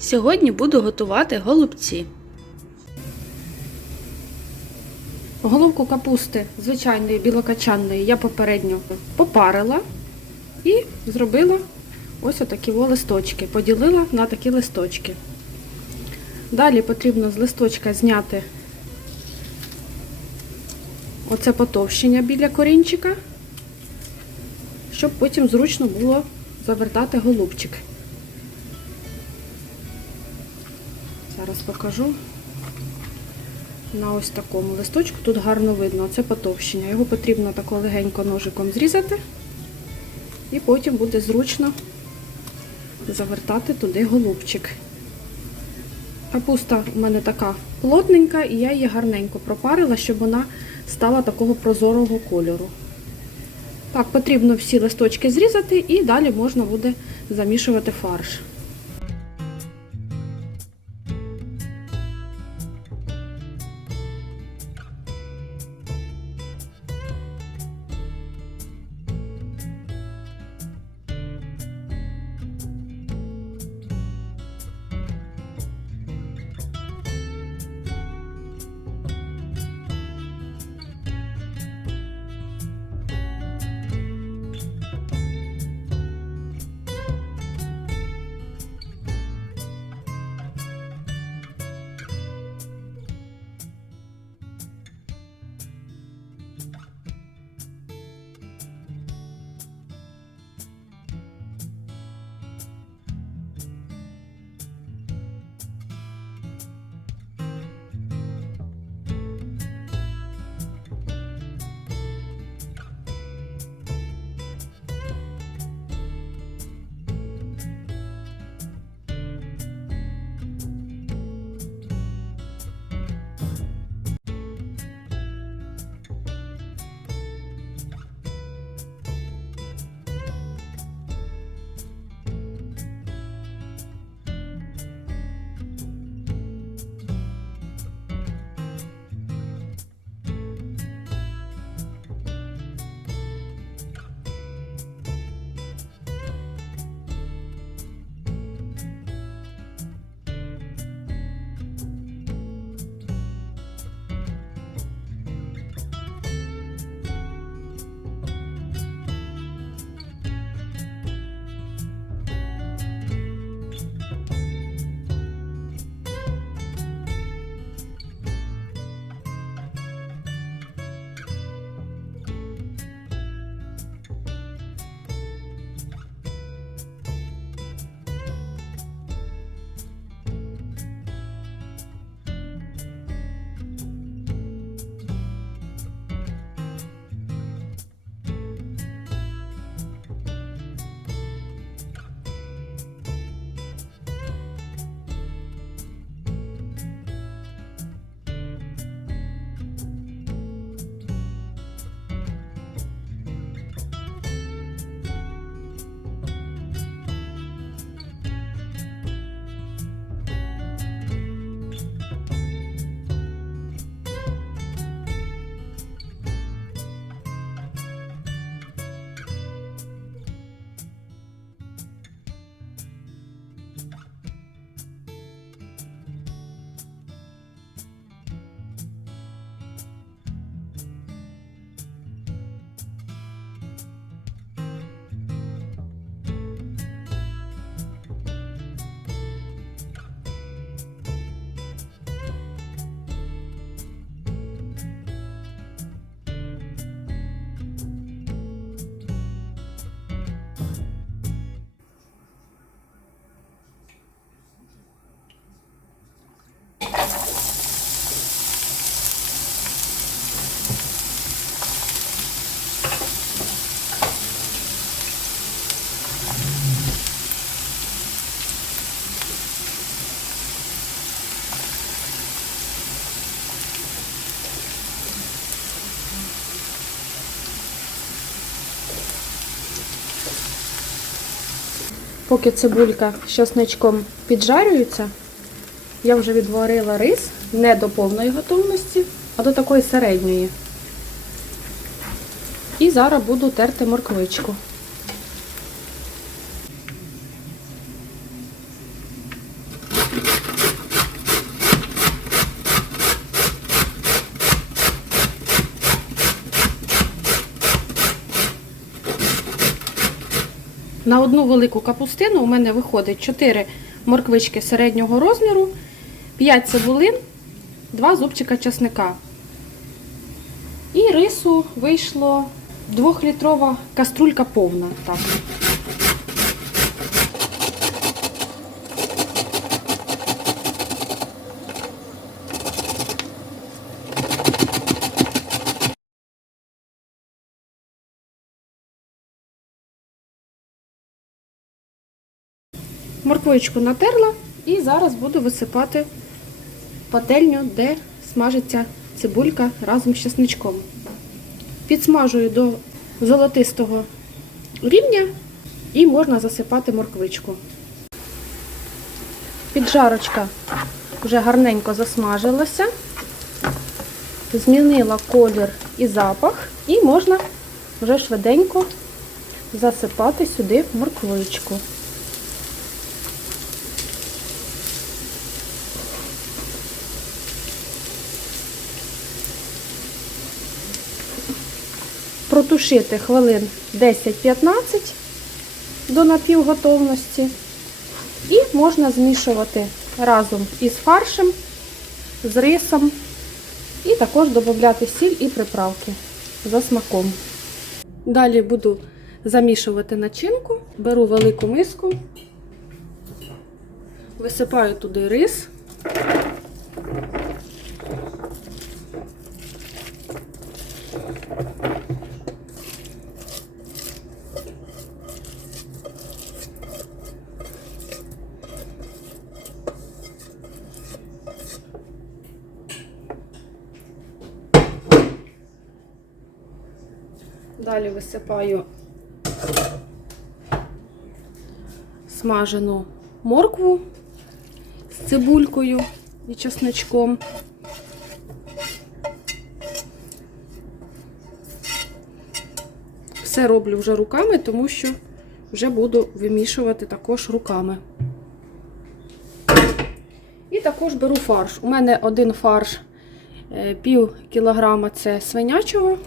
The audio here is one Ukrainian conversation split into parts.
Сьогодні буду готувати голубці. Головку капусти звичайної білокачанної я попередньо попарила і зробила ось отакі листочки. Поділила на такі листочки. Далі потрібно з листочка зняти оце потовщення біля корінчика, щоб потім зручно було завертати голубчик. Зараз покажу. На ось такому листочку тут гарно видно це потовщення. Його потрібно тако легенько ножиком зрізати, і потім буде зручно завертати туди голубчик. Капуста у мене така плотненька, і я її гарненько пропарила, щоб вона стала такого прозорого кольору. Так, потрібно всі листочки зрізати і далі можна буде замішувати фарш. Поки цибулька з часничком піджарюється, я вже відварила рис не до повної готовності, а до такої середньої. І зараз буду терти морквичку. На одну велику капустину у мене виходить 4 морквички середнього розміру, 5 цибулин, 2 зубчика чесника. І рису вийшло 2-літрова каструлька повна. Так. Морквичку натерла і зараз буду висипати пательню, де смажиться цибулька разом з чесничком. Підсмажую до золотистого рівня і можна засипати морквичку. Піджарочка вже гарненько засмажилася, змінила колір і запах, і можна вже швиденько засипати сюди морквичку. Протушити хвилин 10-15 до напівготовності. І можна змішувати разом із фаршем, з рисом, і також додати сіль і приправки за смаком. Далі буду замішувати начинку, беру велику миску, висипаю туди рис. Далі висипаю смажену моркву з цибулькою і чесничком. Все роблю вже руками, тому що вже буду вимішувати також руками. І також беру фарш. У мене один фарш е, пів кілограма це свинячого.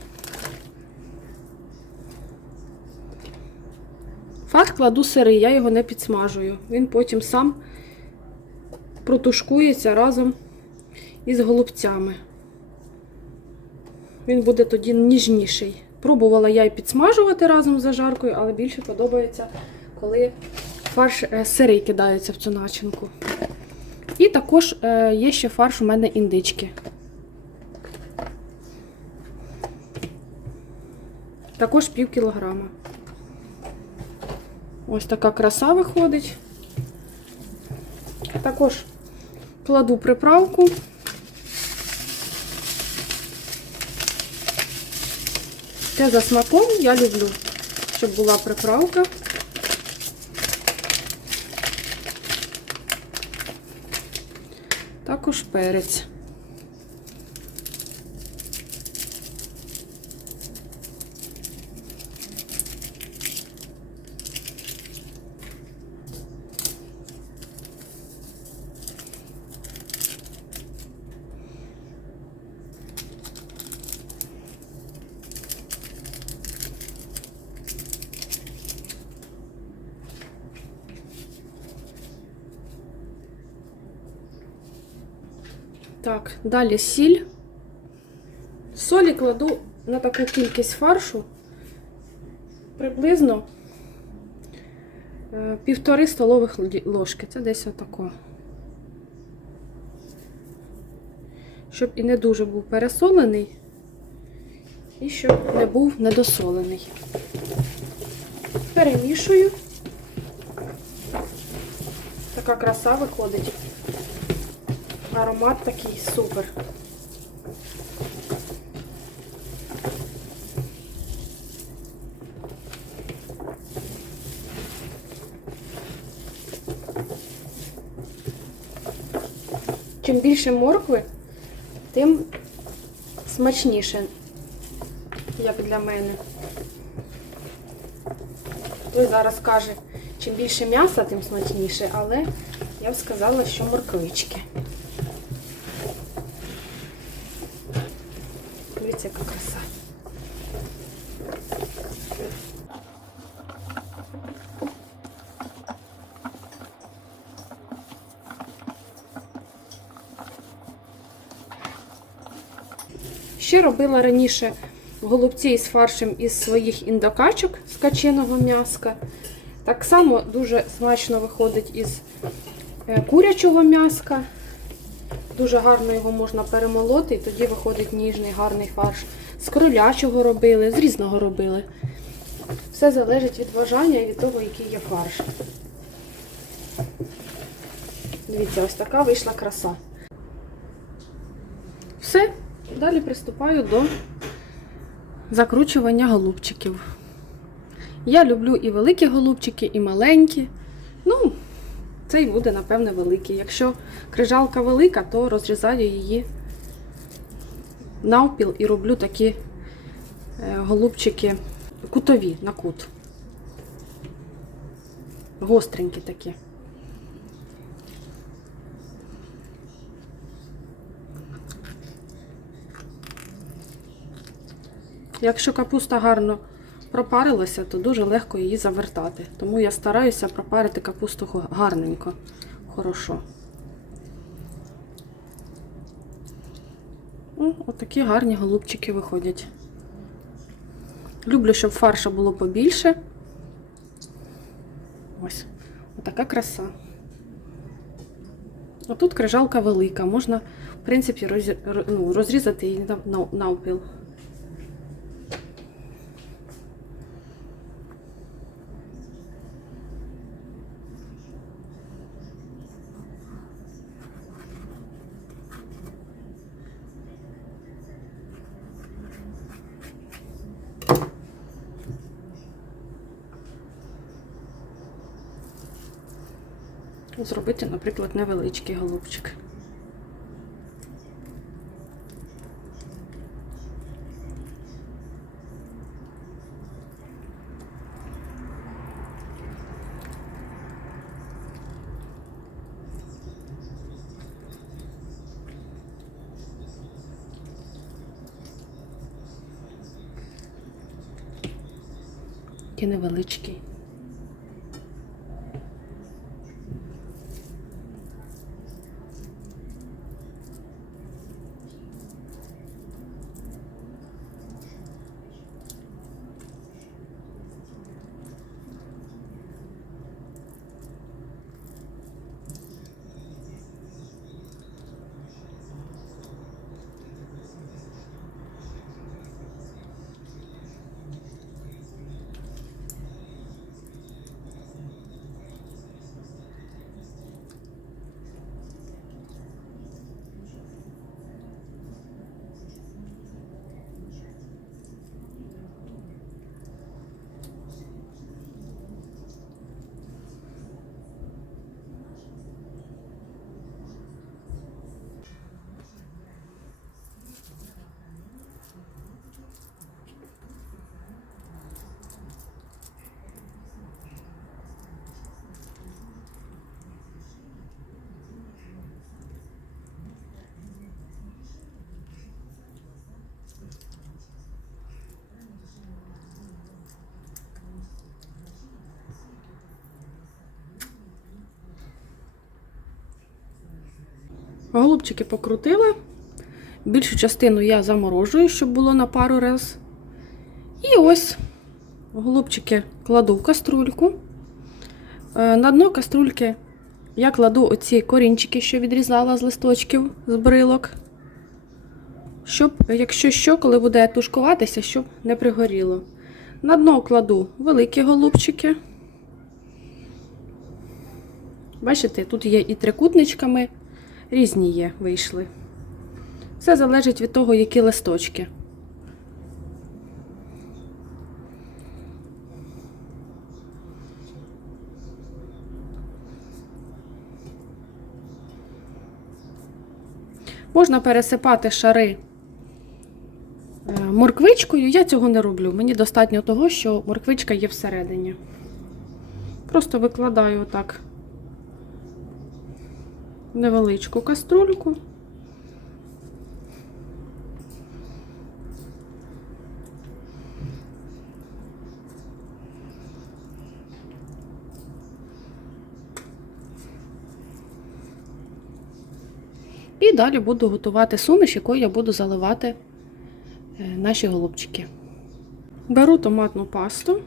Кладу сирий, я його не підсмажую. Він потім сам протушкується разом із голубцями. Він буде тоді ніжніший. Пробувала я і підсмажувати разом з зажаркою, але більше подобається, коли фарш е, сирий кидається в цю начинку. І також е, є ще фарш у мене індички. Також пів кілограма. Ось така краса виходить. Також кладу приправку. Це за смаком я люблю, щоб була приправка. Також перець. Так, далі сіль. Солі кладу на таку кількість фаршу приблизно е, півтори столових ложки. Це десь отако. Щоб і не дуже був пересолений, і щоб не був недосолений. Перемішую. Така краса виходить. Аромат такий супер. Чим більше моркви, тим смачніше, як для мене. Хтось зараз каже, чим більше м'яса, тим смачніше, але я б сказала, що морквички. Дивіться, яка краса. Ще робила раніше голубці із фаршем із своїх індокачок з каченого м'яска. Так само дуже смачно виходить із е, курячого м'яска. Дуже гарно його можна перемолоти, і тоді виходить ніжний, гарний фарш. З кролячого робили, з різного робили. Все залежить від бажання і від того, який є фарш. Дивіться, ось така вийшла краса. Все, далі приступаю до закручування голубчиків. Я люблю і великі голубчики, і маленькі. Ну, цей буде, напевне, великий. Якщо крижалка велика, то розрізаю її навпіл і роблю такі е, голубчики кутові на кут. Гостренькі такі. Якщо капуста гарно пропарилася, то дуже легко її завертати. Тому я стараюся пропарити капусту гарненько, хорошо. О, отакі гарні голубчики виходять. Люблю, щоб фарша було побільше. Ось, отака краса. А тут крижалка велика. Можна, в принципі, ну, розрізати її нав- нав- навпіл. Зробити, наприклад, невеличкий голубчик. Невеличкий. Голубчики покрутила. Більшу частину я заморожую, щоб було на пару раз. І ось голубчики кладу в каструльку. Е, На дно каструльки я кладу оці корінчики, що відрізала з листочків, з брилок. Щоб, якщо що, коли буде тушкуватися, щоб не пригоріло. На дно кладу великі голубчики. Бачите, тут є і трикутничками, різні є, вийшли. Все залежить від того, які листочки. Можна пересипати шари е, морквичкою. Я цього не роблю. Мені достатньо того, що морквичка є всередині. Просто викладаю отак невеличку каструльку. І далі буду готувати суміш, якою я буду заливати е, наші голубчики. Беру томатну пасту.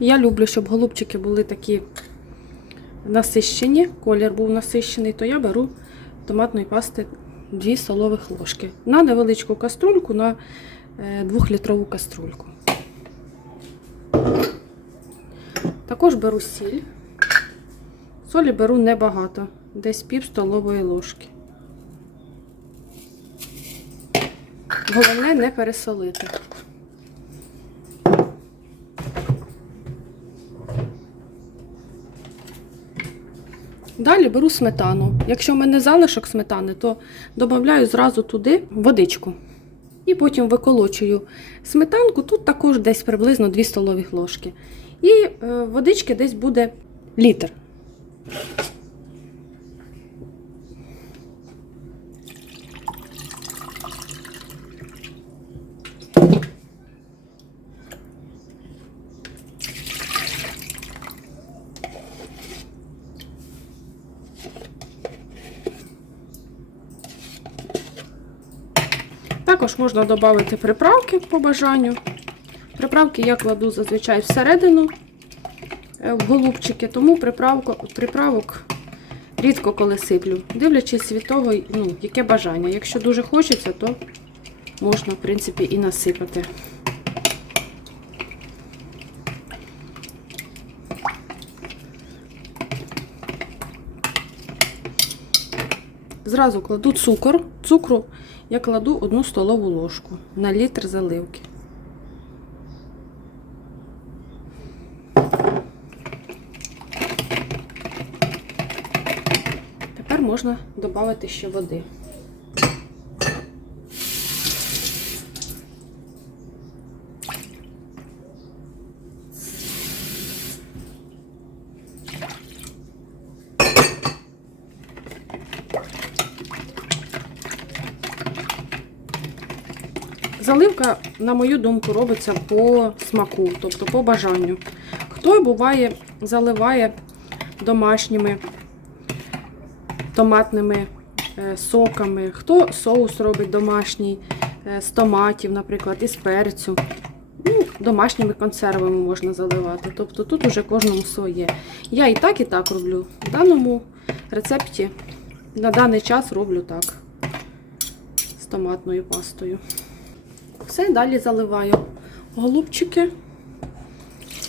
Я люблю, щоб голубчики були такі насищені, колір був насищений, то я беру томатної пасти 2 столових ложки. На невеличку каструльку, на 2-літрову каструльку. Також беру сіль. Солі беру небагато, десь пів столової ложки. Головне не пересолити. Далі беру сметану. Якщо в мене залишок сметани, то додаю зразу туди водичку. І потім виколочую сметанку, тут також десь приблизно 2 столові ложки. І е, водички десь буде літр. Також можна додати приправки по бажанню. Приправки я кладу зазвичай всередину е, в голубчики, тому приправок рідко коли сиплю, дивлячись від того, ну, яке бажання. Якщо дуже хочеться, то можна, в принципі, і насипати. Зразу кладу цукор. Цукру я кладу одну столову ложку на літр заливки. Тепер можна додати ще води. Заливка, на мою думку, робиться по смаку, тобто по бажанню. Хто буває, заливає домашніми томатними е, соками, хто соус робить домашній е, з томатів, наприклад, із перцю. Ну, Домашніми консервами можна заливати. Тобто тут уже кожному своє. Я і так, і так роблю. В даному рецепті на даний час роблю так. З томатною пастою. Все, далі заливаю голубчики.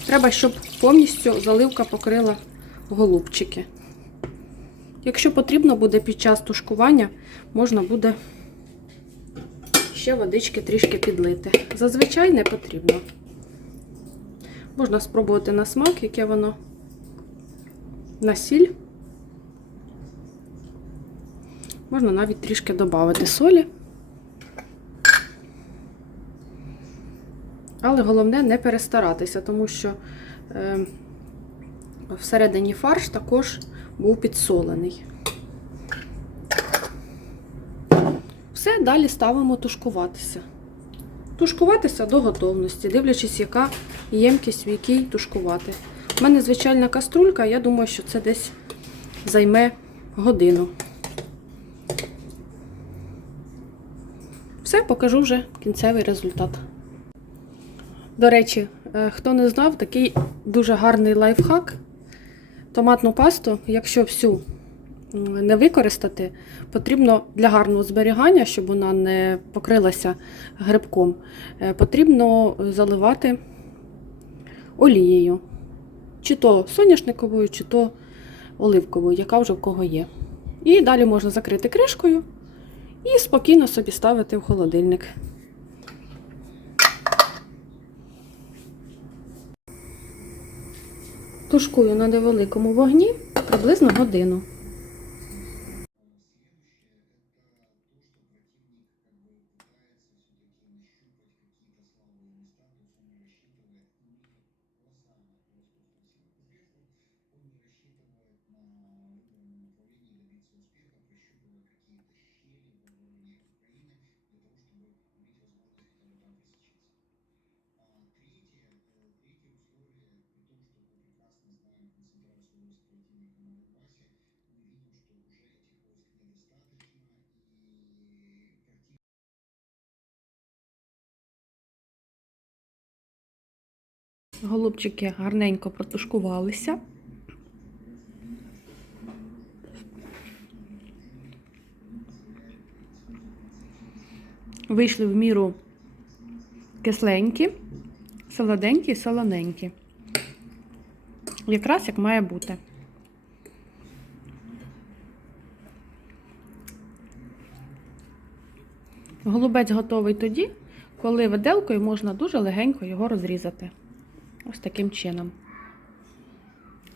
Треба, щоб повністю заливка покрила голубчики. Якщо потрібно буде під час тушкування, можна буде ще водички трішки підлити. Зазвичай не потрібно. Можна спробувати на смак, яке воно на сіль. Можна навіть трішки додати солі. Але головне не перестаратися, тому що е, всередині фарш також був підсолений. Все, далі ставимо тушкуватися. Тушкуватися до готовності, дивлячись, яка ємкість, в якій тушкувати. У мене звичайна каструлька, я думаю, що це десь займе годину. Все, покажу вже кінцевий результат. До речі, е, хто не знав, такий дуже гарний лайфхак. Томатну пасту, якщо всю не використати, потрібно для гарного зберігання, щоб вона не покрилася грибком, е, потрібно заливати олією. Чи то соняшниковою, чи то оливковою, яка вже в кого є. І далі можна закрити кришкою і спокійно собі ставити в холодильник. Тушкую на невеликому вогні приблизно годину. Голубчики гарненько протушкувалися. Вийшли в міру кисленькі, солоденькі і солоненькі. Якраз як має бути. Голубець готовий тоді, коли виделкою можна дуже легенько його розрізати. Ось таким чином.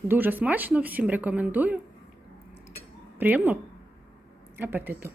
Дуже смачно, всім рекомендую. Приємного апетиту!